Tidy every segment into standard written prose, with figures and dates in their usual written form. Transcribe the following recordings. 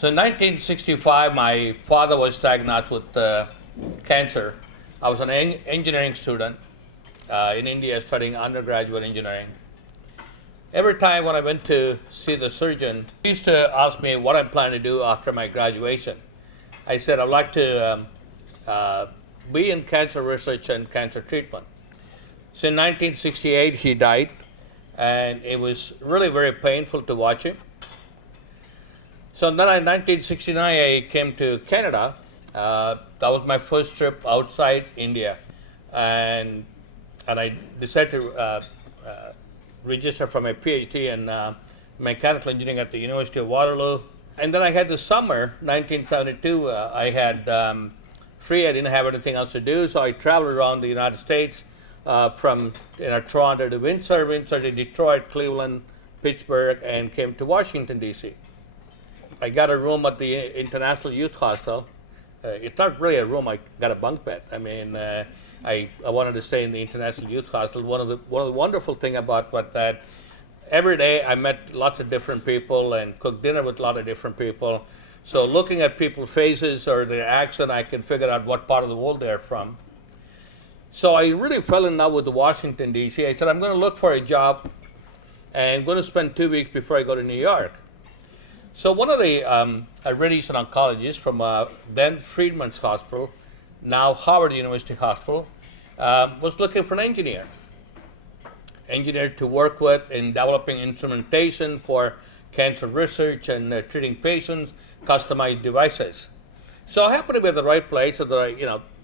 So in 1965, my father was diagnosed with cancer. I was an engineering student in India studying undergraduate engineering. Every time when I went to see the surgeon, he used to ask me what I'm planning to do after my graduation. I said, I'd like to be in cancer research and cancer treatment. So in 1968, he died, and it was really very painful to watch him. So then in 1969, I came to Canada. That was my first trip outside India. And I decided to register for my PhD in mechanical engineering at the University of Waterloo. And then I had the summer, 1972, I had free. I didn't have anything else to do, so I traveled around the United States from Toronto to Windsor to Detroit, Cleveland, Pittsburgh, and came to Washington, D.C. I got a room at the International Youth Hostel. It's not really a room, I got a bunk bed. I mean, I wanted to stay in the International Youth Hostel. One of the wonderful thing about what that, every day I met lots of different people and cooked dinner with a lot of different people. So looking at people's faces or their accent, I can figure out what part of the world they're from. So I really fell in love with Washington, D.C. I said, I'm going to look for a job and I'm going to spend 2 weeks before I go to New York. So one of the radiation oncologists from then Freedman's Hospital, now Howard University Hospital, was looking for an engineer to work with in developing instrumentation for cancer research and treating patients, customized devices. So I happened to be at the right place at the right,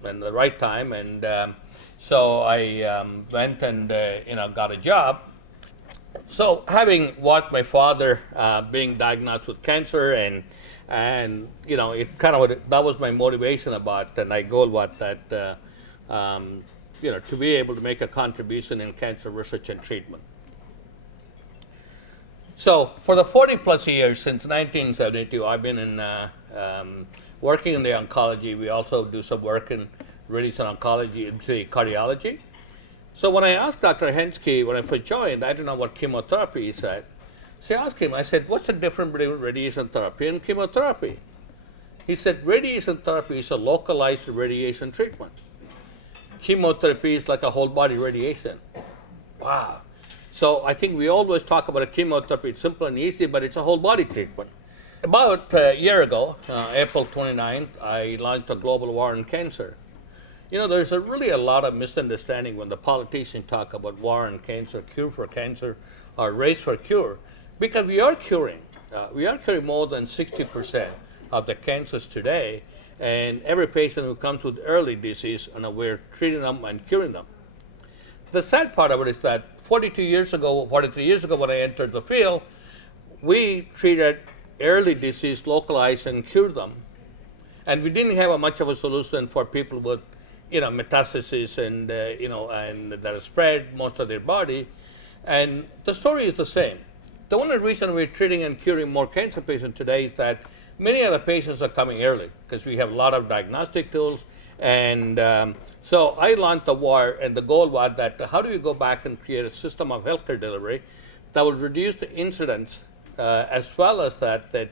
in the right time, and so I went and got a job. So having watched my father being diagnosed with cancer, and it kind of that was my motivation about, and my goal was that to be able to make a contribution in cancer research and treatment. So for the 40 plus years since 1972, I've been in working in the oncology. We also do some work in radiation oncology and cardiology. So when I asked Dr. Hensky, when I first joined, I didn't know what chemotherapy he said. So I asked him, I said, what's the difference between radiation therapy and chemotherapy? He said, radiation therapy is a localized radiation treatment. Chemotherapy is like a whole body radiation. Wow. So I think we always talk about a chemotherapy, it's simple and easy, but it's a whole body treatment. About a year ago, April 29th, I launched a global war on cancer. There's really a lot of misunderstanding when the politicians talk about war on cancer, cure for cancer, or race for cure, because we are curing more than 60% of the cancers today, and every patient who comes with early disease, we're treating them and curing them. The sad part of it is that 43 years ago, when I entered the field, we treated early disease, localized, and cured them, and we didn't have much of a solution for people with metastasis and that are spread most of their body. And the story is the same. The only reason we're treating and curing more cancer patients today is that many of the patients are coming early because we have a lot of diagnostic tools. And so I launched the war, and the goal was that how do we go back and create a system of healthcare delivery that will reduce the incidence as well as that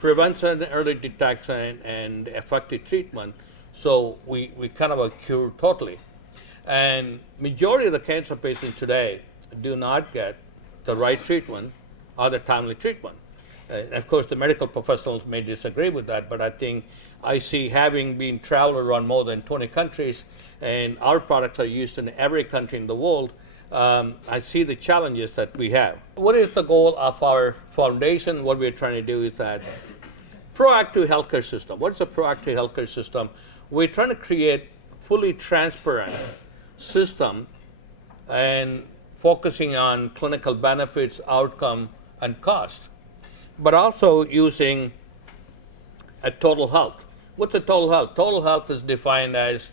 prevention, early detection, and effective treatment. So we kind of cure totally. And majority of the cancer patients today do not get the right treatment or the timely treatment. And of course, the medical professionals may disagree with that, but I think I see, having been traveled around more than 20 countries, and our products are used in every country in the world, I see the challenges that we have. What is the goal of our foundation? What we're trying to do is that proactive healthcare system. What's a proactive healthcare system? We're trying to create fully transparent system and focusing on clinical benefits, outcome, and cost, but also using a total health. What's a total health? Total health is defined as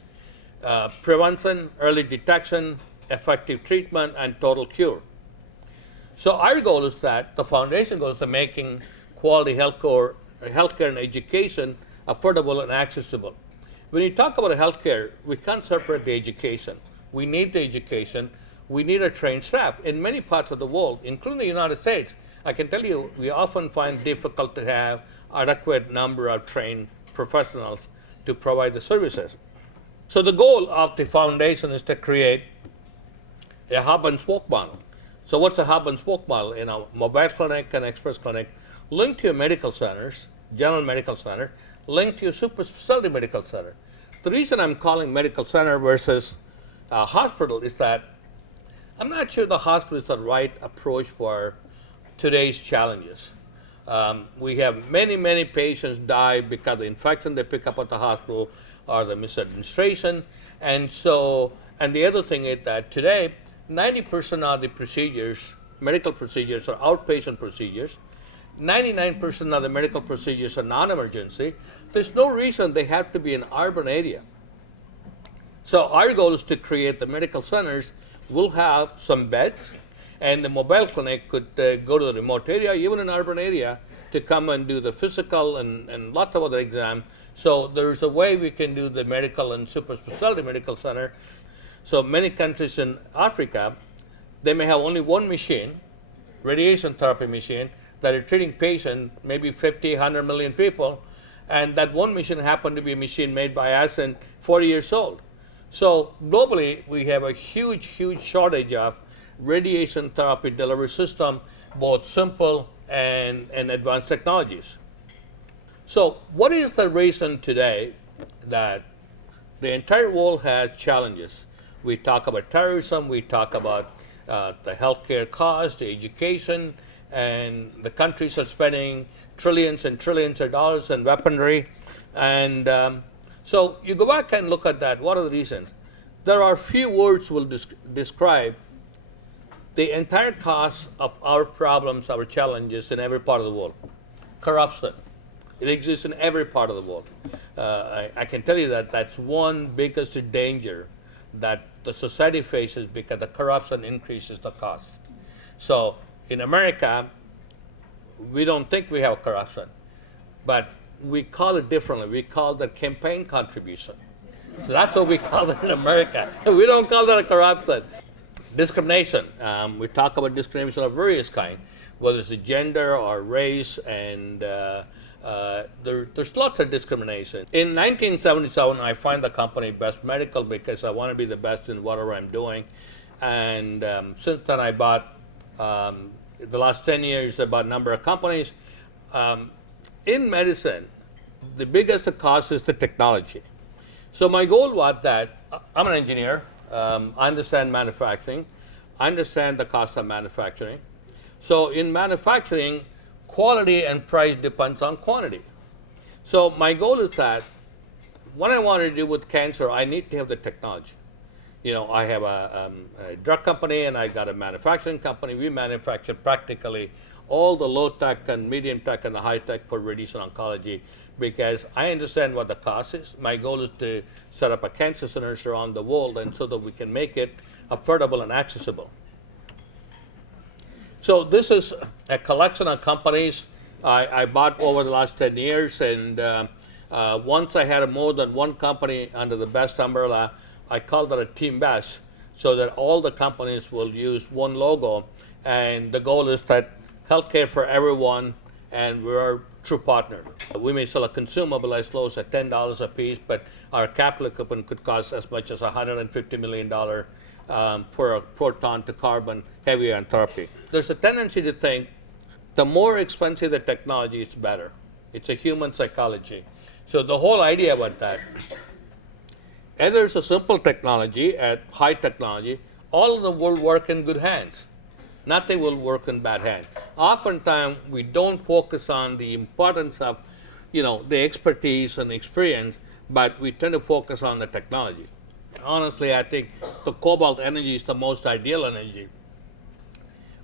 prevention, early detection, effective treatment, and total cure. So our goal is that the foundation goes to making quality healthcare and education affordable and accessible. When you talk about healthcare, we can't separate the education. We need the education. We need a trained staff. In many parts of the world, including the United States, I can tell you we often find difficult to have adequate number of trained professionals to provide the services. So the goal of the foundation is to create a hub and spoke model. So what's a hub and spoke model? In a mobile clinic and express clinic, linked to your medical centers, general medical center, linked to your super specialty medical center. The reason I'm calling medical center versus hospital is that I'm not sure the hospital is the right approach for today's challenges. We have many patients die because of the infection they pick up at the hospital or the misadministration. And the other thing is that today, 90% of the procedures, medical procedures, are outpatient procedures. 99% of the medical procedures are non-emergency. There's no reason they have to be in urban area. So our goal is to create the medical centers. We'll have some beds, and the mobile clinic could go to the remote area, even in urban area, to come and do the physical and lots of other exams. So there's a way we can do the medical and super specialty medical center. So many countries in Africa, they may have only one machine, radiation therapy machine, that are treating patients, maybe 50, 100 million people, and that one machine happened to be a machine made by us and 40 years old. So globally, we have a huge shortage of radiation therapy delivery system, both simple and advanced technologies. So what is the reason today that the entire world has challenges? We talk about terrorism, we talk about the healthcare cost, the education, and the countries are spending trillions and trillions of dollars in weaponry. And so you go back and look at that. What are the reasons? There are few words will describe the entire cost of our problems, our challenges in every part of the world. Corruption. It exists in every part of the world. I can tell you that that's one biggest danger that the society faces because the corruption increases the cost. So in America, we don't think we have corruption, but we call it differently. We call it campaign contribution. So that's what we call it in America. We don't call that a corruption. Discrimination. We talk about discrimination of various kinds, whether it's gender or race, and there's lots of discrimination. In 1977, I found the company Best Medical because I want to be the best in whatever I'm doing. And since then, I bought, the last 10 years, I bought a number of companies. In medicine, the biggest cost is the technology. So my goal was that I'm an engineer. I understand manufacturing. I understand the cost of manufacturing. So in manufacturing, quality and price depends on quantity. So my goal is that what I want to do with cancer, I need to have the technology. You know, I have a drug company and I got a manufacturing company. We manufacture practically all the low tech and medium tech and the high tech for radiation oncology because I understand what the cost is. My goal is to set up a cancer centers around the world and so that we can make it affordable and accessible. So this is a collection of companies I bought over the last 10 years, and once I had more than one company under the Best umbrella, I called it a TeamBest, so that all the companies will use one logo, and the goal is that healthcare for everyone, and we're a true partner. We may sell a consumable as low as at $10 a piece, but our capital equipment could cost as much as $150 million for a proton to carbon heavy ion therapy. There's a tendency to think the more expensive the technology, it's better. It's a human psychology. So the whole idea about that, either it's a simple technology at high technology, all of them will work in good hands. Nothing will work in bad hands. Oftentimes, we don't focus on the importance of, the expertise and the experience, but we tend to focus on the technology. Honestly, I think the cobalt energy is the most ideal energy.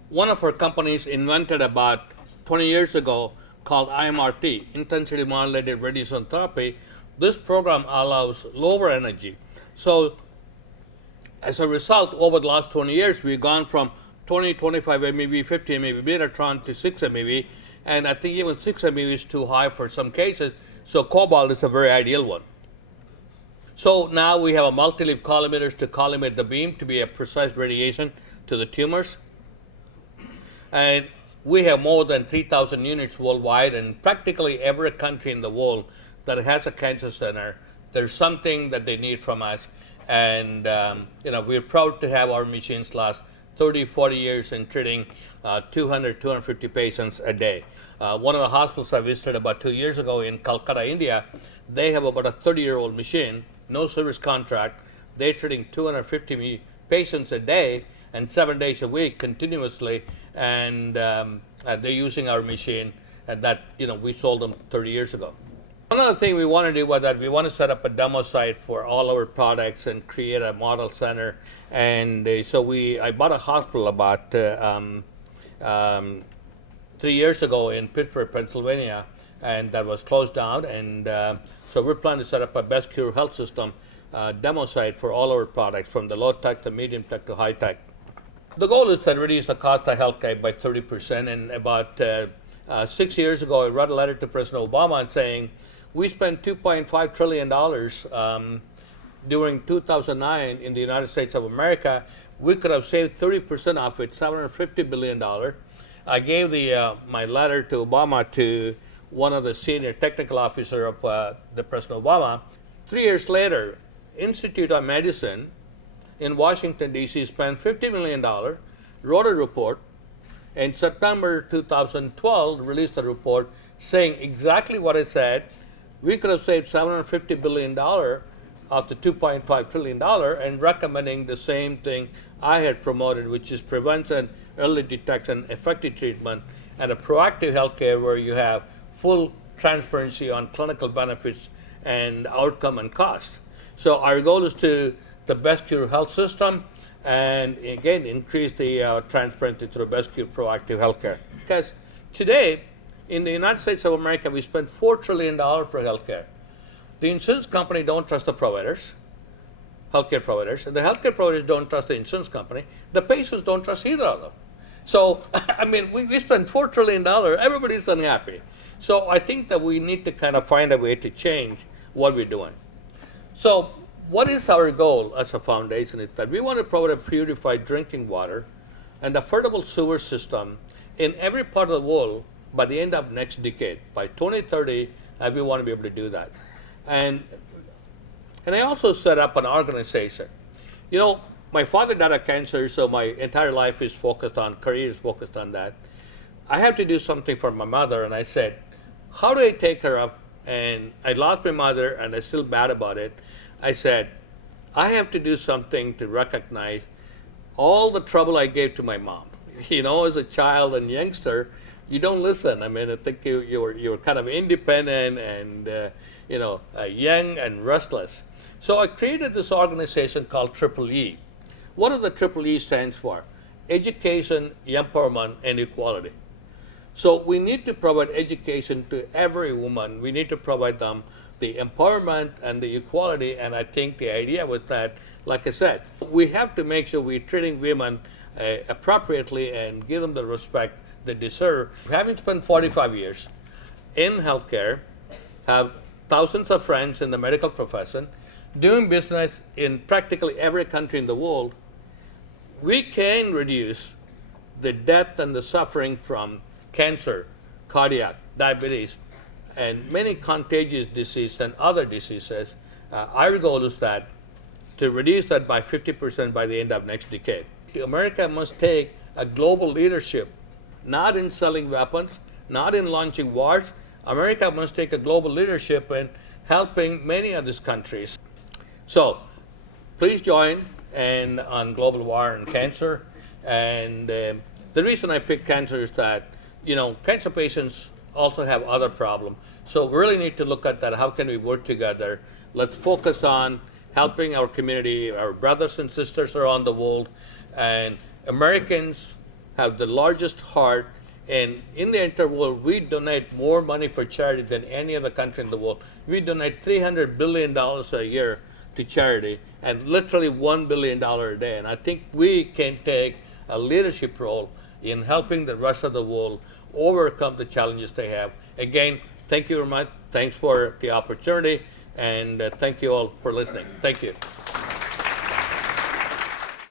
One of our companies invented about 20 years ago called IMRT, Intensity Modulated Radiation Therapy. This program allows lower energy. So as a result, over the last 20 years, we've gone from 20, 25 MeV, 50 MeV Metatron to 6 MeV, and I think even 6 MeV is too high for some cases, so cobalt is a very ideal one. So now we have a multi-leaf collimators to collimate the beam to be a precise radiation to the tumors. And We have more than 3,000 units worldwide, and practically every country in the world that has a cancer center, there's something that they need from us. And we're proud to have our machines last 30, 40 years in treating 200, 250 patients a day. One of the hospitals I visited about 2 years ago in Calcutta, India, they have about a 30-year-old machine, no service contract. They're treating 250 patients a day and 7 days a week continuously, and they're using our machine, and that we sold them 30 years ago. Another thing we want to do was that we want to set up a demo site for all our products and create a model center. And so I bought a hospital about 3 years ago in Pittsburgh, Pennsylvania, and that was closed down. And so we're planning to set up a bestcure health system demo site for all our products, from the low tech, the medium tech, to high tech. The goal is to reduce the cost of healthcare by 30%. And about 6 years ago, I wrote a letter to President Obama saying, we spent $2.5 trillion during 2009 in the United States of America. We could have saved 30% of it, $750 billion. I gave my letter to Obama to one of the senior technical officers of the President Obama. 3 years later, Institute of Medicine in Washington, D.C. spent $50 million, wrote a report, in September 2012 released a report saying exactly what I said. We could have saved $750 billion of the $2.5 trillion, and recommending the same thing I had promoted, which is prevention, early detection, effective treatment, and a proactive healthcare where you have full transparency on clinical benefits and outcome and cost. So our goal is to the bestcure health system, and again, increase the transparency through bestcure proactive healthcare. Because today, in the United States of America, we spend $4 trillion for healthcare. The insurance company don't trust the providers, healthcare providers, and the healthcare providers don't trust the insurance company. The patients don't trust either of them. So, I mean, we spend $4 trillion, everybody's unhappy. So I think that we need to kind of find a way to change what we're doing. So what is our goal as a foundation is that we want to provide a purified drinking water and affordable sewer system in every part of the world by the end of next decade. By 2030, we want to be able to do that. And I also set up an organization. My father died of cancer, so my entire life is focused on, career is focused on that. I have to do something for my mother, and I said, how do I take her up? And I lost my mother, and I'm still bad about it. I said, I have to do something to recognize all the trouble I gave to my mom. As a child and youngster, you don't listen. I mean, I think you're kind of independent and young and restless. So I created this organization called Triple E. What does the Triple E stands for? Education, empowerment, and equality. So we need to provide education to every woman. We need to provide them the empowerment and the equality. And I think the idea was that, like I said, we have to make sure we're treating women appropriately and give them the respect they deserve. Having spent 45 years in healthcare, have thousands of friends in the medical profession, doing business in practically every country in the world, we can reduce the death and the suffering from cancer, cardiac, diabetes, and many contagious diseases and other diseases. Our goal is that to reduce that by 50% by the end of next decade. America must take a global leadership, not in selling weapons, not in launching wars. America must take a global leadership in helping many of these countries. So please join on global war and cancer. And the reason I picked cancer is that, cancer patients also have other problems. So we really need to look at that. How can we work together? Let's focus on helping our community, our brothers and sisters around the world. And Americans have the largest heart. And in the entire world, we donate more money for charity than any other country in the world. We donate $300 billion a year to charity, and literally $1 billion a day. And I think we can take a leadership role in helping the rest of the world overcome the challenges they have. Again, thank you very much. Thanks for the opportunity, and thank you all for listening. Thank you.